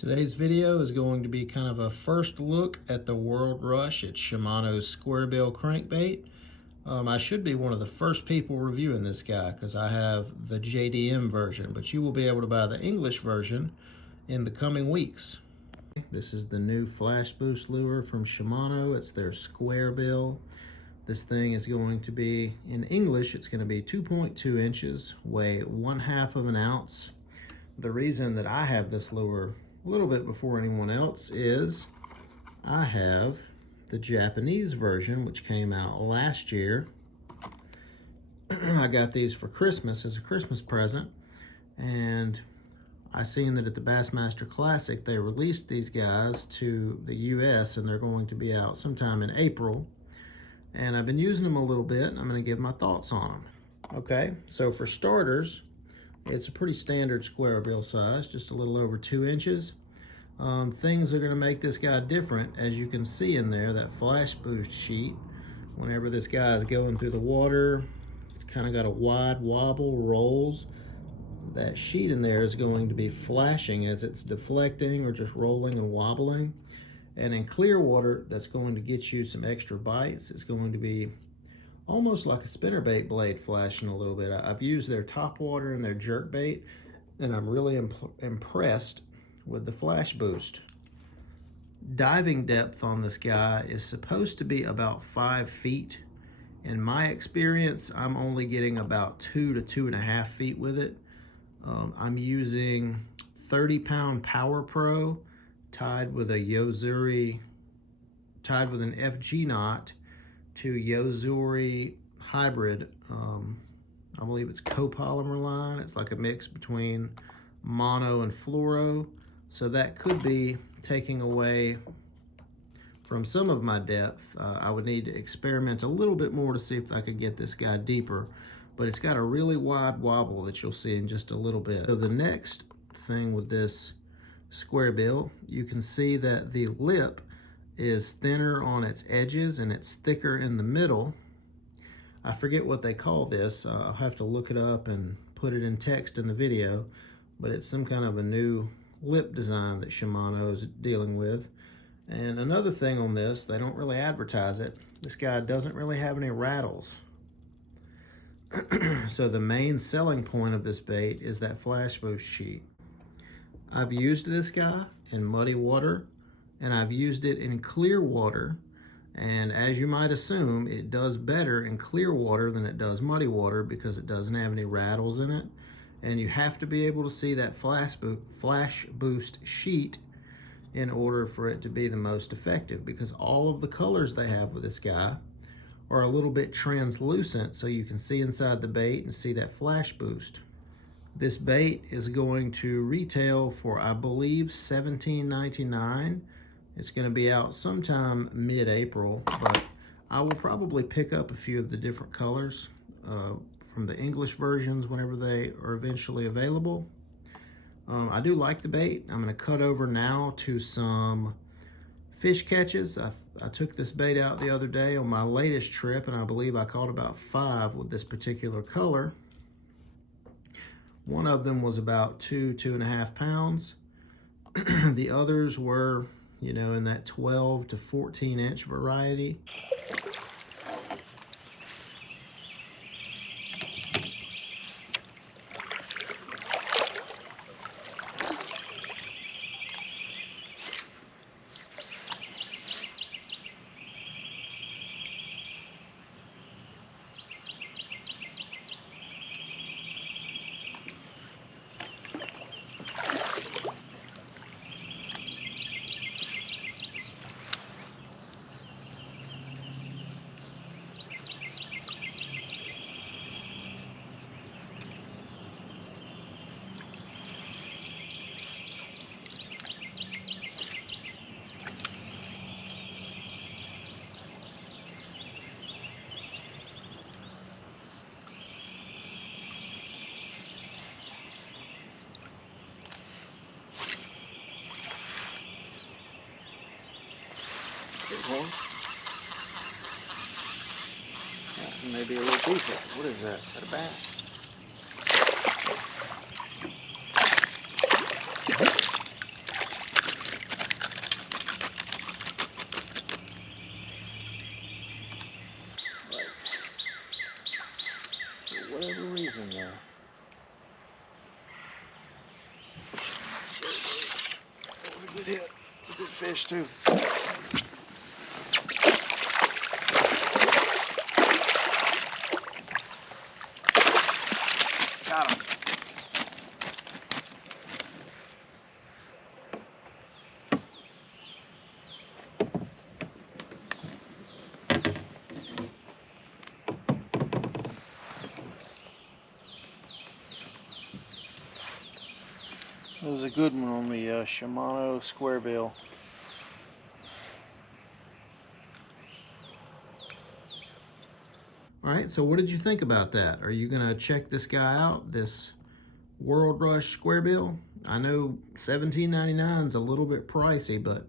Today's video is going to be kind of a first look at the World Rush at Shimano's Squarebill crankbait. I should be one of the first people reviewing this guy because I have the JDM version, but you will be able to buy the English version in the coming weeks. This is the new Flash Boost lure from Shimano. It's their Squarebill. This thing is going to be, in English, it's going to be 2.2 inches, weigh 1/2 of an ounce. The reason that I have this lure a little bit before anyone else is I have the Japanese version, which came out last year. I got these for Christmas as a Christmas present, and I seen that at the Bassmaster Classic they released these guys to the US, and they're going to be out sometime in April, and I've been using them a little bit, and I'm going to give my thoughts on them. Okay, so for starters, it's a pretty standard Squarebill size, just a little over 2 inches. Things are going to make this guy different, as you can see in there, that Flash Boost sheet. Whenever this guy is going through the water, it's kind of got a wide wobble, rolls. That sheet in there is going to be flashing as it's deflecting or just rolling and wobbling. And in clear water, that's going to get you some extra bites. It's going to be almost like a spinnerbait blade flashing a little bit. I've used their top water and their jerk bait, and I'm really impressed with the Flash Boost. Diving depth on this guy is supposed to be about 5 feet. In my experience, I'm only getting about 2 to 2.5 feet with it. I'm using 30-pound Power Pro tied with an FG knot to Yozuri hybrid. I believe it's copolymer line. It's like a mix between mono and fluoro. So that could be taking away from some of my depth. I would need to experiment a little bit more to see if I could get this guy deeper, but it's got a really wide wobble that you'll see in just a little bit. So the next thing with this Squarebill, you can see that the lip is thinner on its edges and it's thicker in the middle. I forget what they call this. I'll have to look it up and put it in text in the video, but it's some kind of a new lip design that Shimano is dealing with. And another thing on this, they don't really advertise it. This guy doesn't really have any rattles. So the main selling point of this bait is that Flash Boost sheet. I've used this guy in muddy water, and I've used it in clear water, and as you might assume, it does better in clear water than it does muddy water because it doesn't have any rattles in it. And you have to be able to see that Flash Boost sheet in order for it to be the most effective, because all of the colors they have with this guy are a little bit translucent, so you can see inside the bait and see that Flash Boost. This bait is going to retail for, I believe, $17.99. It's going to be out sometime mid-April, but I will probably pick up a few of the different colors from the English versions whenever they are eventually available. I do like the bait. I'm going to cut over now to some fish catches. I took this bait out the other day on my latest trip, and I believe I caught about 5 with this particular color. One of them was about 2.5 pounds. The others were, you know, in that 12 to 14 inch variety. One. Yeah, maybe a little decent. What is that? Is that a bass? Good hit. Good fish too. Got him. That was a good one on the Shimano Squarebill. Alright, so what did you think about that? Are you going to check this guy out, this World Rush Squarebill? I know $17.99 is a little bit pricey, but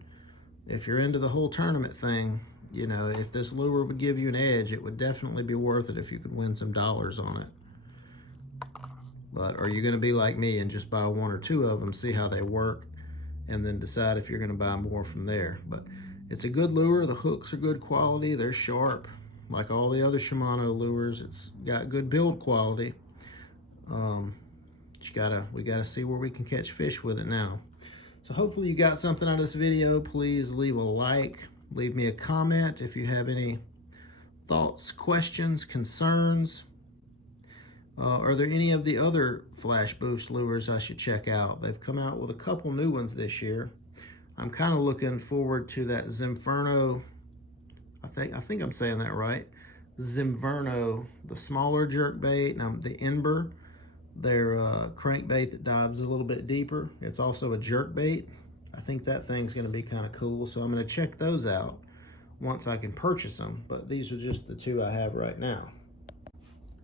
if you're into the whole tournament thing, you know, if this lure would give you an edge, it would definitely be worth it if you could win some dollars on it. But are you going to be like me and just buy one or two of them, see how they work, and then decide if you're going to buy more from there? But it's a good lure. The hooks are good quality. They're sharp. Like all the other Shimano lures, it's got good build quality. We gotta see where we can catch fish with it now. So hopefully you got something out of this video. Please leave a like. Leave me a comment if you have any thoughts, questions, concerns. Are there any of the other Flash Boost lures I should check out? They've come out with a couple new ones this year. I'm kind of looking forward to that Zimferno. I think I'm saying that right. Zimferno, the smaller jerkbait, and the Ember, their crankbait that dives a little bit deeper. It's also a jerkbait. I think that thing's going to be kind of cool, so I'm going to check those out once I can purchase them. But these are just the two I have right now.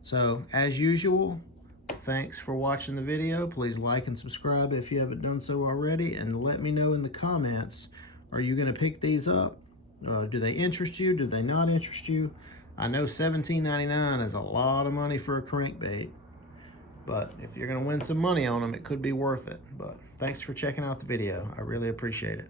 So, as usual, thanks for watching the video. Please like and subscribe if you haven't done so already, and let me know in the comments, are you going to pick these up? Do they interest you? Do they not interest you? I know $17.99 is a lot of money for a crankbait, but if you're going to win some money on them, it could be worth it. But thanks for checking out the video. I really appreciate it.